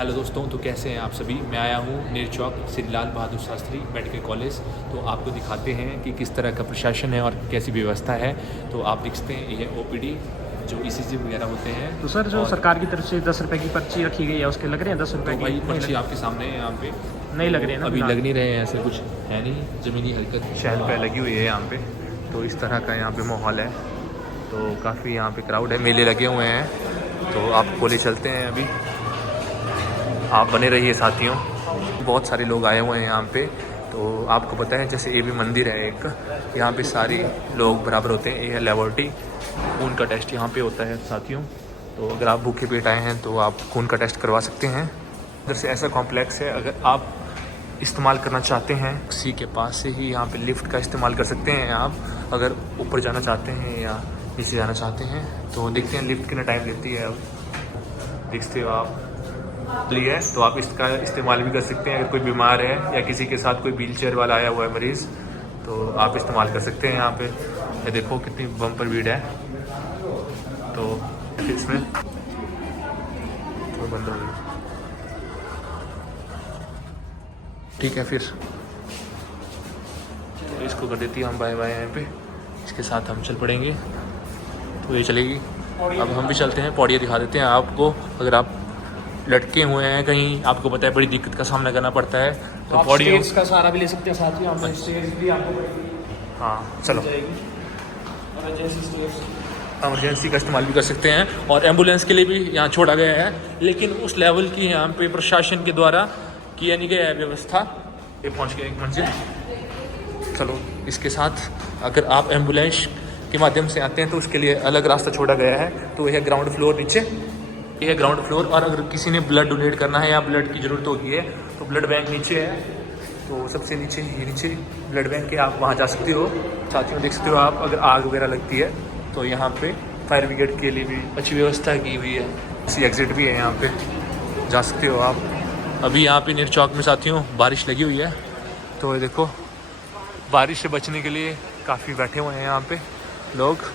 Hello दोस्तों, तो कैसे हैं आप सभी। मैं आया हूँ नेर चौक श्री लाल बहादुर शास्त्री मेडिकल कॉलेज। तो आपको दिखाते हैं कि किस तरह का प्रशासन है और कैसी व्यवस्था है। तो आप देखते हैं ये ओपीडी जो ईसीजी वगैरह होते हैं। तो सर जो सरकार की तरफ से 10 रुपये की पर्ची रखी गई है उसके लग रहे हैं 10 रुपये तो की? भाई पर्ची आपके सामने है यहाँ पे। नहीं लग रही है ना अभी लग नहीं रहे हैं, ऐसे कुछ है नहीं। ज़मीनी हरकत शहर पे लगी हुई है यहाँ पे। तो इस तरह का यहाँ पे माहौल है। तो काफ़ी यहाँ पे क्राउड है, मेले लगे हुए हैं। तो आपको ले चलते हैं अभी, आप बने रहिए साथियों। बहुत सारे लोग आए हुए हैं यहाँ पे। तो आपको पता है जैसे ये भी मंदिर है एक, यहाँ पे सारे लोग बराबर होते हैं। ये है लेबोरेटरी, खून का टेस्ट यहाँ पे होता है साथियों। तो अगर आप भूखे पेट आए हैं तो आप खून का टेस्ट करवा सकते हैं। इधर से ऐसा कॉम्प्लेक्स है, अगर आप इस्तेमाल करना चाहते हैं उसी के पास से ही यहाँ पे लिफ्ट का इस्तेमाल कर सकते हैं। आप अगर ऊपर जाना चाहते हैं या नीचे जाना चाहते हैं तो देखते हैं लिफ्ट कितना टाइम लेती है। अब देखते हो आप लिए है तो आप इसका इस्तेमाल भी कर सकते हैं। अगर कोई बीमार है या किसी के साथ कोई व्हील चेयर वाला आया हुआ है मरीज़, तो आप इस्तेमाल कर सकते हैं यहाँ पे। ये देखो कितनी बम्पर भीड़ है। तो इसमें तो बंद हो गई, ठीक है। फिर तो इसको कर देती है हम बाय बाय यहाँ पे। इसके साथ हम चल पड़ेंगे तो ये चलेगी। अब हम भी चलते हैं, पौड़ियाँ दिखा देते हैं आपको। अगर आप लटके हुए हैं कहीं, आपको पता है बड़ी दिक्कत का सामना करना पड़ता है, तो पौड़ियों का सहारा भी ले सकते हैं साथ में। स्टेयर्स भी आपको हाँ चलो स्टेयर्स इमरजेंसी का इस्तेमाल भी कर सकते हैं। और एम्बुलेंस के लिए भी यहाँ छोड़ा गया है, लेकिन उस लेवल की यहाँ पे प्रशासन के द्वारा किया नहीं गया है व्यवस्था। ये पहुँच गया एक मंजिल। चलो इसके साथ अगर आप एम्बुलेंस के माध्यम से आते हैं तो उसके लिए अलग रास्ता छोड़ा गया है। तो यह ग्राउंड फ्लोर नीचे, ये है ग्राउंड फ्लोर। और अगर किसी ने ब्लड डोनेट करना है या ब्लड की ज़रूरत होगी है तो ब्लड बैंक नीचे है। तो सबसे नीचे ये नीचे ब्लड बैंक है, आप वहाँ जा सकते हो। साथियों देख सकते हो आप, अगर आग वगैरह लगती है तो यहाँ पे फायर ब्रिगेड के लिए भी अच्छी व्यवस्था की हुई है। इसी एग्जिट भी है, यहाँ पे जा सकते हो आप। अभी यहाँ पे नेर चौक में साथियों बारिश लगी हुई है। तो ये देखो बारिश से बचने के लिए काफ़ी बैठे हुए हैं यहाँ पे लोग।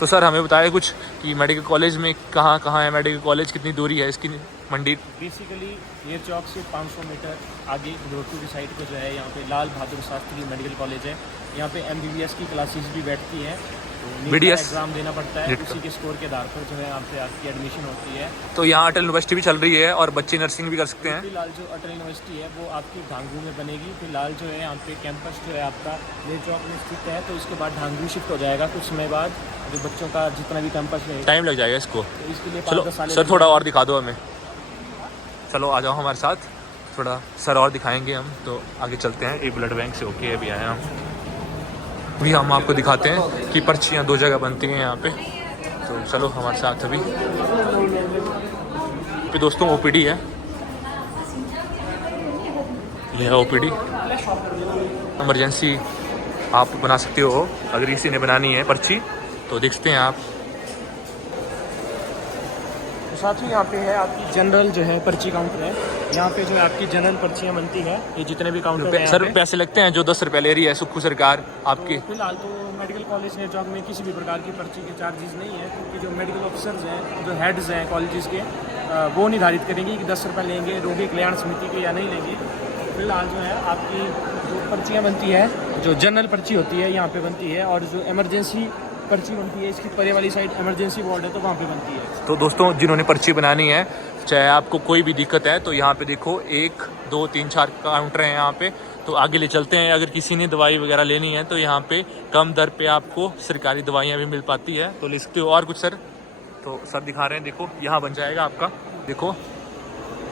तो सर हमें बताया कुछ कि मेडिकल कॉलेज में कहाँ कहाँ है, मेडिकल कॉलेज कितनी दूरी है इसकी मंडी। बेसिकली नेर चौक से 500 मीटर आगे रोटू की साइड पे जो है यहाँ पे लाल बहादुर शास्त्री मेडिकल कॉलेज है। यहाँ पे MBBS की क्लासेस भी बैठती हैं। तो BDS एग्जाम देना पड़ता है, उसी के स्कोर के आधार पर जो है यहाँ पे आपकी एडमिशन होती है। तो यहाँ अटल यूनिवर्सिटी भी चल रही है और बच्चे नर्सिंग भी कर सकते हैं। फिलहाल जो अटल यूनिवर्सिटी है वो आपकी ढांगू में बनेगी। फिलहाल जो है यहाँ पे कैंपस जो है आपका नेर चौक में स्थित है। तो इसके बाद ढांगू शिफ्ट हो जाएगा कुछ समय बाद, जो बच्चों का जितना भी कैंपस है। टाइम लग जाएगा इसको, तो इसके लिए चलो 5-10 साल सर थोड़ा और दिखा दो हमें। चलो आ जाओ हमारे साथ, थोड़ा सर और दिखाएंगे हम। तो आगे चलते हैं। ये ब्लड बैंक से होके अभी आया हम, अभी हम आपको दिखाते हैं कि पर्चियाँ 2 जगह बनती हैं यहाँ पे। तो चलो हमारे साथ अभी दोस्तों ओपीडी है, यह ओपीडी इमरजेंसी आप बना सकते हो। अगर किसी ने बनानी है पर्ची तो देखते हैं आप। साथ ही यहाँ पे है आपकी जनरल जो है पर्ची काउंटर है। यहाँ पे जो है आपकी जनरल पर्चियाँ बनती है। ये जितने भी काउंटर हैं सर पैसे लगते हैं जो 10 रुपये ले रही है सुक्खू सरकार आपकी। तो फिलहाल तो मेडिकल कॉलेज नेर चौक में किसी भी प्रकार की पर्ची के चार्जेस नहीं है, क्योंकि जो मेडिकल ऑफिसर्स हैं, जो हेड्स हैं कॉलेजेस के, वो निर्धारित करेंगे कि 10 रुपये लेंगे रोगी कल्याण समिति के या नहीं लेंगे। फिलहाल जो है आपकी जो पर्चियाँ बनती है, जो जनरल पर्ची होती है यहाँ पे बनती है, और जो इमरजेंसी पर्ची बनती है इसकी परे वाली साइड इमरजेंसी वार्ड है तो वहाँ पे बनती है। तो दोस्तों जिन्होंने पर्ची बनानी है, चाहे आपको कोई भी दिक्कत है, तो यहाँ पे देखो 1 2 3 4 काउंटर हैं यहाँ पे। तो आगे ले चलते हैं। अगर किसी ने दवाई वगैरह लेनी है तो यहाँ पे कम दर पे आपको सरकारी दवाइयाँ भी मिल पाती है, तो ले सकते हो। और कुछ सर, तो सर दिखा रहे हैं, देखो यहाँ बन जाएगा आपका। देखो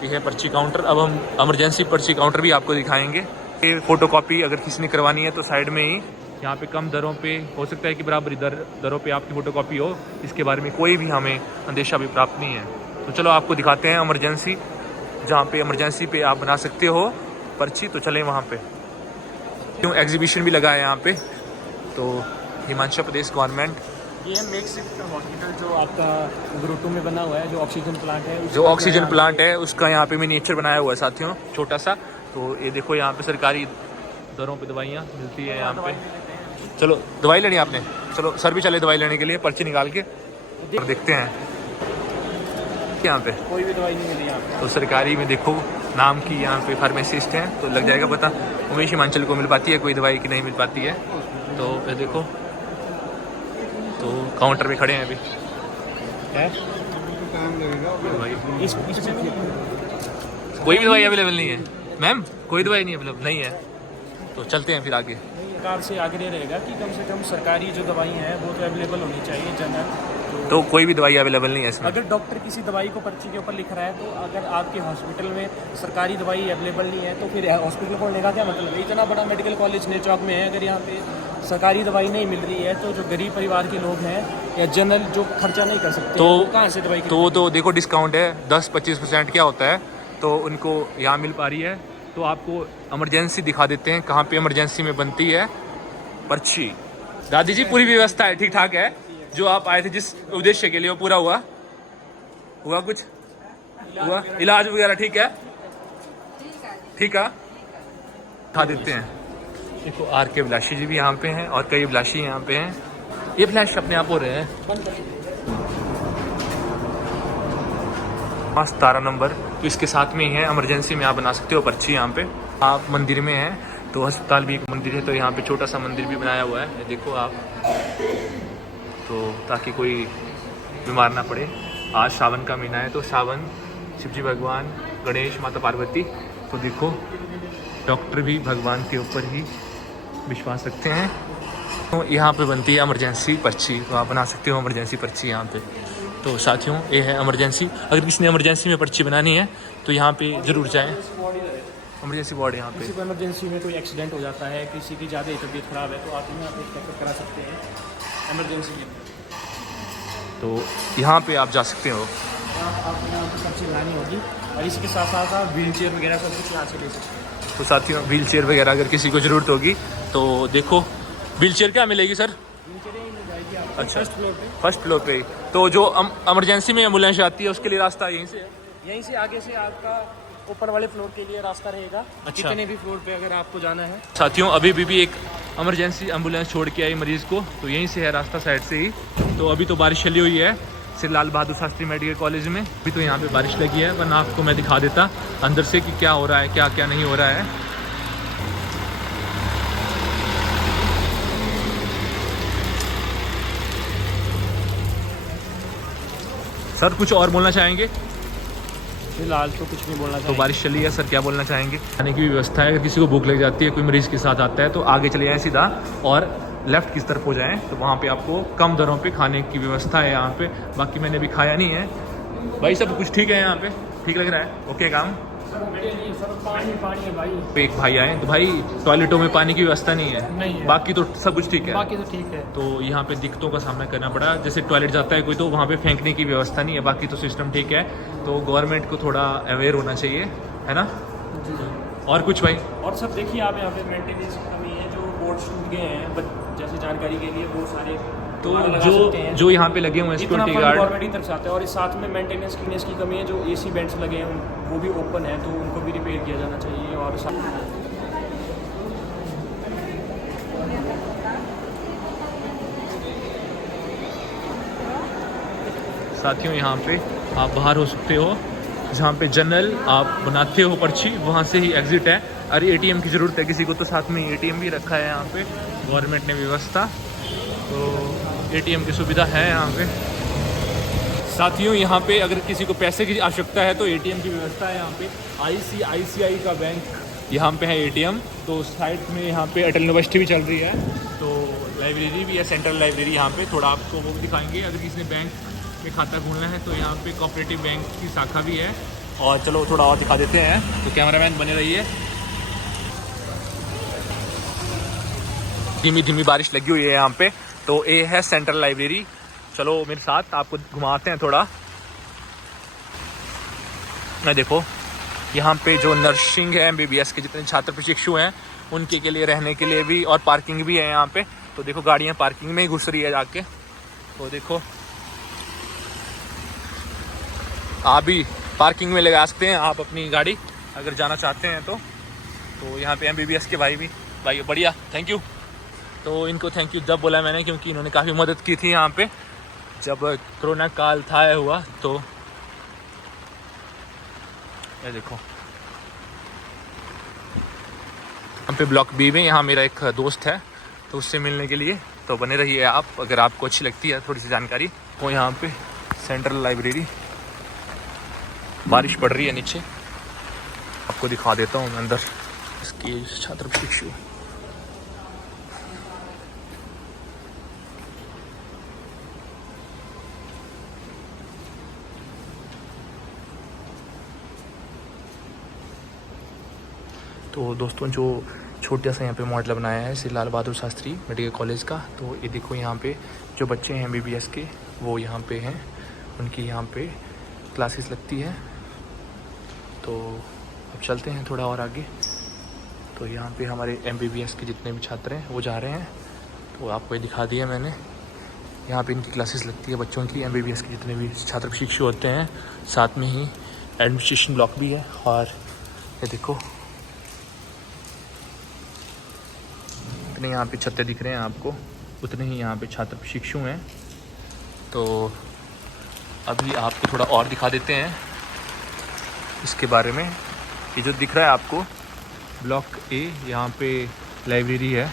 ये है पर्ची काउंटर। अब हम इमरजेंसी पर्ची काउंटर भी आपको दिखाएंगे। ये फ़ोटो कॉपी अगर किसी ने करवानी है तो साइड में ही यहाँ पे कम दरों पे हो सकता है कि बराबरी दरों पे आपकी फ़ोटो कॉपी हो। इसके बारे में कोई भी हमें अंदेशा भी प्राप्त नहीं है। तो चलो आपको दिखाते हैं इमरजेंसी, जहाँ पे इमरजेंसी पे आप बना सकते हो पर्ची। तो चलें वहाँ पे, क्यों एग्जीबिशन भी लगा है यहाँ पे। तो हिमाचल प्रदेश गवर्नमेंट, ये है मेक शिफ्ट हॉस्पिटल जो आपका ग्रोटो में बना हुआ है, जो ऑक्सीजन प्लांट है। जो ऑक्सीजन प्लांट है उसका यहाँ पे मिनिएचर बनाया हुआ है साथियों, छोटा सा। तो ये देखो यहाँ पे सरकारी दरों पे दवाइयाँ मिलती है यहाँ पे। चलो दवाई लेनी है आपने, चलो सर भी चले दवाई लेने के लिए, पर्ची निकाल के और देखते हैं। यहाँ पे कोई भी दवाई नहीं मिली यहाँ पे। तो सरकारी में देखो नाम की यहाँ पे फार्मासिस्ट हैं तो लग जाएगा पता। उमेश हिमांचल को मिल पाती है कोई दवाई की नहीं मिल पाती है। तो ये देखो तो काउंटर पे खड़े हैं अभी है कोई भी दवाई अवेलेबल नहीं है मैम, कोई दवाई नहीं अवेलेबल नहीं है। तो चलते हैं फिर आगे। सरकार से आग्रह रहेगा कि कम से कम सरकारी जो दवाई हैं वो तो अवेलेबल होनी चाहिए जनरल। तो कोई भी दवाई अवेलेबल नहीं है इसमें। अगर डॉक्टर किसी दवाई को पर्ची के ऊपर लिख रहा है तो अगर आपके हॉस्पिटल में सरकारी दवाई अवेलेबल नहीं है तो फिर हॉस्पिटल खोलने का क्या मतलब है। इतना बड़ा मेडिकल कॉलेज नेर चौक में है, अगर यहाँ पे सरकारी दवाई नहीं मिल रही है तो जो गरीब परिवार के लोग हैं या जनरल जो खर्चा नहीं कर सकते तो कहाँ से दवाई तो देखो डिस्काउंट है 10-25% क्या होता है तो उनको यहाँ मिल पा रही है। तो आपको इमरजेंसी दिखा देते हैं कहाँ पे इमरजेंसी में बनती है पर्ची। दादी जी पूरी व्यवस्था है ठीक ठाक है, जो आप आए थे जिस उद्देश्य के लिए वो पूरा हुआ कुछ हुआ इलाज वगैरह ठीक है ठीक है दिखा देते हैं। देखो आर के अभिलाषी जी भी यहाँ पे हैं और कई अभिलाषी यहाँ पे हैं। ये फ्लैश अपने आप हो रहे हैं 17 नंबर तो इसके साथ में ही है। इमरजेंसी में आप बना सकते हो पर्ची। यहाँ पे आप मंदिर में हैं तो अस्पताल भी एक मंदिर है तो यहाँ पे छोटा सा मंदिर भी बनाया हुआ है देखो आप, तो ताकि कोई बीमार ना पड़े। आज सावन का महीना है तो सावन शिवजी भगवान गणेश माता पार्वती। तो देखो डॉक्टर भी भगवान के ऊपर ही विश्वास रखते हैं। तो यहाँ पे बनती है इमरजेंसी पर्ची, तो आप बना सकते हो इमरजेंसी पर्ची यहाँ पे। तो साथियों ये है इमरजेंसी, अगर किसी ने इमरजेंसी में पर्ची बनानी है तो यहाँ पे ज़रूर जाएं। इमरजेंसी वार्ड यहाँ पे। किसी को इमरजेंसी में कोई एक्सीडेंट हो जाता है, किसी की ज़्यादा तबीयत ख़राब है तो आप यहाँ पे चेकअप करा सकते हैं इमरजेंसी में। तो यहाँ पे आप जा सकते हो। आपको यहाँ पर पर्ची बनानी होगी और इसके साथ साथ आप व्हील चेयर वगैरह सब कुछ यहाँ से ले सकते हैं। तो साथियों व्हील चेयर वगैरह अगर किसी को ज़रूरत होगी तो देखो व्हील चेयर क्या मिलेगी सर? अच्छा फर्स्ट फ्लोर पे। तो जो इमरजेंसी में एम्बुलेंस आती है उसके लिए रास्ता यहीं से है? यहीं से आगे से आपका ऊपर वाले फ्लोर के लिए रास्ता रहेगा। अच्छा। कितने भी फ्लोर पे अगर आपको जाना है। साथियों अभी भी एक इमरजेंसी एम्बुलेंस छोड़ के आई मरीज को, तो यहीं से है रास्ता साइड से ही। तो अभी तो बारिश चली हुई है श्री लाल बहादुर शास्त्री मेडिकल कॉलेज में। अभी तो यहाँ पे बारिश लगी है, वरना आपको मैं दिखा देता अंदर से कि क्या हो रहा है क्या क्या नहीं हो रहा है। सर कुछ और बोलना चाहेंगे? फिलहाल तो कुछ नहीं बोलना तो बारिश चली है सर, क्या बोलना चाहेंगे? खाने की भी व्यवस्था है, अगर किसी को भूख लग जाती है, कोई मरीज के साथ आता है तो आगे चले जाएं सीधा और लेफ़्ट की तरफ हो जाएं, तो वहाँ पे आपको कम दरों पे खाने की व्यवस्था है यहाँ पे। बाकी मैंने अभी खाया नहीं है भाई, सब कुछ ठीक है यहाँ पे, ठीक लग रहा है ओके काम। पानी है भाई। पे एक भाई आए तो भाई टॉयलेटों में पानी की व्यवस्था नहीं है, बाकी तो सब कुछ ठीक है। बाकी तो ठीक है। तो यहाँ पे दिक्कतों का सामना करना पड़ा, जैसे टॉयलेट जाता है कोई तो वहाँ पे फेंकने की व्यवस्था नहीं है, बाकी तो सिस्टम ठीक है। तो गवर्नमेंट को थोड़ा अवेयर होना चाहिए, है ना? और कुछ भाई? और सब देखिए आप यहाँ पे मेंटेनेंस की कमी है, जो बोर्ड टूट गए हैं जैसे जानकारी के लिए बहुत सारे तो जो यहाँ पे लगे हुए हैं सिक्योरिटी गार्ड गवर्नमेंट की तरफ से आते हैं, और इस साथ में मेंटेनेंस क्लीनेस की कमी है। जो एसी बेंट्स लगे हैं वो भी ओपन है तो उनको भी रिपेयर किया जाना चाहिए। और साथियों यहाँ पे आप बाहर हो सकते हो, जहाँ पे जनरल आप बनाते हो पर्ची वहाँ से ही एग्जिट है। अरे एटीएम की ज़रूरत है किसी को तो साथ में एटीएम भी रखा है यहाँ पे, गवर्नमेंट ने व्यवस्था, तो एटीएम की सुविधा है यहाँ पे। साथियों यहाँ पे अगर किसी को पैसे की आवश्यकता है तो एटीएम की व्यवस्था है यहाँ पे। ICICI का बैंक यहाँ पे है एटीएम। तो साइड में यहाँ पे अटल यूनिवर्सिटी भी चल रही है, तो लाइब्रेरी भी है, सेंट्रल लाइब्रेरी यहाँ पे। थोड़ा आपको वो दिखाएंगे, अगर किसी ने बैंक में खाता खोलना है तो यहाँ पे कोऑपरेटिव बैंक की शाखा भी है। और चलो थोड़ा और दिखा देते हैं, तो कैमरामैन बने रहिए। धीमी धीमी बारिश लगी हुई है यहाँ पे। तो ये है सेंट्रल लाइब्रेरी, चलो मेरे साथ आपको घुमाते हैं थोड़ा। मैं देखो यहाँ पे जो नर्सिंग है MBBS के जितने छात्र प्रशिक्षु हैं उनके के लिए रहने के लिए भी और पार्किंग भी है यहाँ पे। तो देखो गाड़ियाँ पार्किंग में ही घुस रही है जाके, तो देखो आप भी पार्किंग में लगा सकते हैं आप अपनी गाड़ी अगर जाना चाहते हैं तो यहाँ पे MBBS के भाई बढ़िया, थैंक यू। तो इनको थैंक यू जब बोला मैंने, क्योंकि इन्होंने काफ़ी मदद की थी यहाँ पे जब कोरोना काल था हुआ, तो ये देखो हम पे ब्लॉक बी में, यहाँ मेरा एक दोस्त है तो उससे मिलने के लिए तो बने रहिए आप, अगर आपको अच्छी लगती है थोड़ी सी जानकारी। वो यहाँ पे सेंट्रल लाइब्रेरी, बारिश पड़ रही है नीचे, आपको दिखा देता हूँ मैं अंदर इसकी छात्र शिक्षु। तो दोस्तों जो छोटा सा यहाँ पे मॉडल बनाया है श्री लाल बहादुर शास्त्री मेडिकल कॉलेज का, तो ये देखो यहाँ पे जो बच्चे हैं MBBS के वो यहाँ पे हैं, उनकी यहाँ पे क्लासेस लगती है। तो अब चलते हैं थोड़ा और आगे। तो यहाँ पे हमारे MBBS के जितने भी छात्र हैं वो जा रहे हैं, तो आपको ये दिखा दिया मैंने। यहाँ पे इनकी क्लासेस लगती है बच्चों की, MBBS के जितने भी छात्र शिक्षु होते हैं, साथ में ही एडमिनिस्ट्रेशन ब्लॉक भी है। और ये देखो इतने यहाँ पे छत्ते दिख रहे हैं आपको, उतने ही यहाँ पे छात्र शिक्षु हैं। तो अभी आपको थोड़ा और दिखा देते हैं इसके बारे में। ये जो दिख रहा है आपको ब्लॉक A, यहाँ पे लाइब्रेरी है।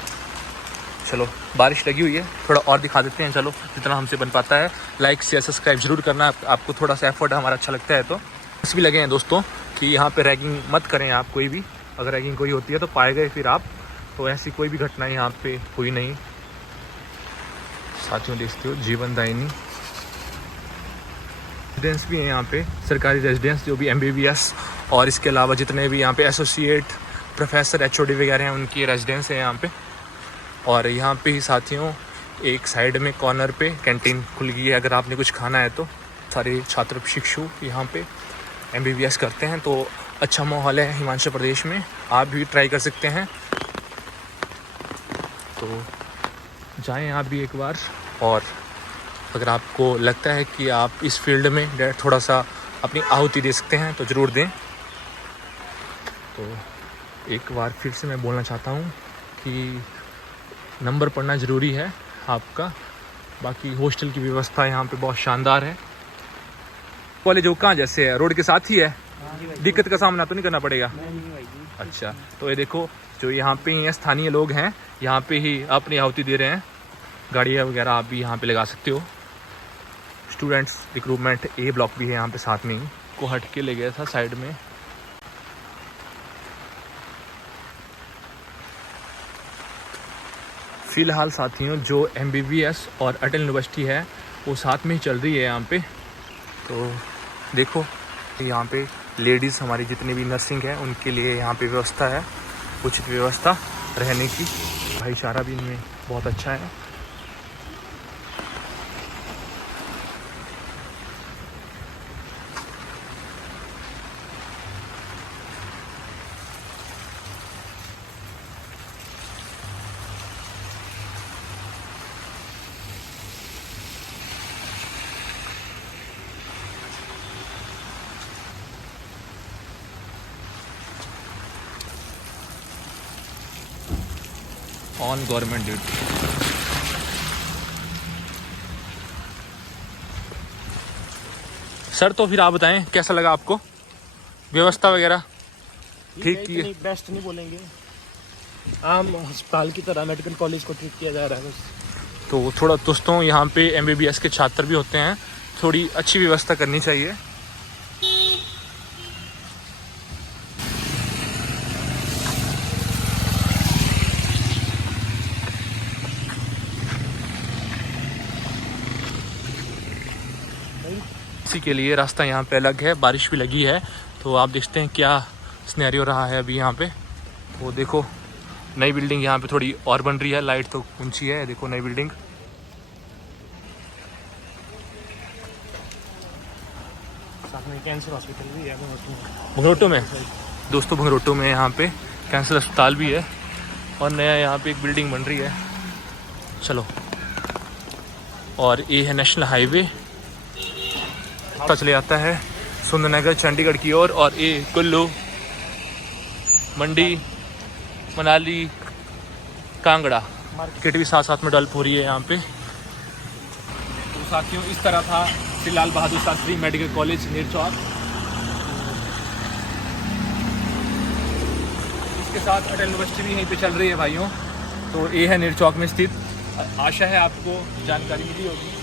चलो बारिश लगी हुई है, थोड़ा और दिखा देते हैं, चलो जितना हमसे बन पाता है। लाइक शेयर सब्सक्राइब जरूर करना, आपको थोड़ा सा एफर्ट हमारा अच्छा लगता है। तो इस भी लगे हैं दोस्तों कि यहाँ पे रैगिंग मत करें आप कोई भी, अगर रैगिंग कोई होती है तो पाए गए फिर आप, तो ऐसी कोई भी घटना यहाँ पे हुई नहीं। साथियों देखते हो जीवन दायिनी रेजिडेंस भी है यहाँ पे, सरकारी रेजिडेंस जो भी MBBS और इसके अलावा जितने भी यहाँ पे एसोसिएट प्रोफेसर HOD वगैरह हैं उनकी रेजिडेंस है यहाँ पे। और यहाँ पे ही साथियों एक साइड में कॉर्नर पे कैंटीन खुल गई है, अगर आपने कुछ खाना है तो। सारे छात्र शिक्षु यहाँ पे MBBS करते हैं, तो अच्छा माहौल है हिमाचल प्रदेश में, आप भी ट्राई कर सकते हैं। तो जाएं आप भी एक बार, और अगर आपको लगता है कि आप इस फील्ड में थोड़ा सा अपनी आहुति दे सकते हैं तो ज़रूर दें। तो एक बार फिर से मैं बोलना चाहता हूँ कि नंबर पढ़ना ज़रूरी है आपका। बाकी हॉस्टल की व्यवस्था यहाँ पे बहुत शानदार है। कॉलेज जो कहाँ जैसे है, रोड के साथ ही है, दिक्कत का सामना तो नहीं करना पड़ेगा। अच्छा, तो ये देखो जो यहाँ पे ही स्थानीय लोग हैं यहाँ पे ही अपनी आहुति दे रहे हैं, गाड़ियाँ वगैरह आप भी यहाँ पे लगा सकते हो। स्टूडेंट्स रिक्रूटमेंट A ब्लॉक भी है यहाँ पे साथ में ही, को हट के ले गया था साइड में। फ़िलहाल साथियों जो MBBS और अटल यूनिवर्सिटी है वो साथ में ही चल रही है यहाँ पे। तो देखो यहाँ पे लेडीज़ हमारी जितनी भी नर्सिंग है उनके लिए यहाँ पे व्यवस्था है, उचित व्यवस्था रहने की। भाईचारा भी इनमें बहुत अच्छा है। On government duty. सर तो फिर आप बताएं कैसा लगा आपको व्यवस्था वगैरह? ठीक की है, बेस्ट नहीं बोलेंगे, आम अस्पताल की तरह मेडिकल कॉलेज को ट्रीट किया जा रहा है बस। तो थोड़ा दोस्तों यहाँ पे MBBS के छात्र भी होते हैं, थोड़ी अच्छी व्यवस्था करनी चाहिए। इसी के लिए रास्ता यहाँ पे अलग है, बारिश भी लगी है, तो आप देखते हैं क्या सिनेरियो रहा है अभी यहाँ पे। वो देखो नई बिल्डिंग यहाँ पे थोड़ी और बन रही है, लाइट तो ऊंची है, देखो नई बिल्डिंग। साथ में कैंसर हॉस्पिटल भी है भंगरोटो में। दोस्तों भंगरोटो में यहाँ पे कैंसर अस्पताल भी है, और नया यहाँ पे एक बिल्डिंग बन रही है। चलो, और ये है नेशनल हाईवे, रास्ता चले जाता है सुंदरनगर चंडीगढ़ की ओर, और ये कुल्लू, मंडी, मनाली, कांगड़ा मार्केट भी साथ साथ में डेवलप हो रही है यहाँ पे। तो साथियों इस तरह था श्री लाल बहादुर शास्त्री मेडिकल कॉलेज नेरचौक। इसके साथ अटल यूनिवर्सिटी भी यहीं पे चल रही है भाइयों। तो ये है नेर चौक में स्थित। आशा है आपको जानकारी मिली होगी।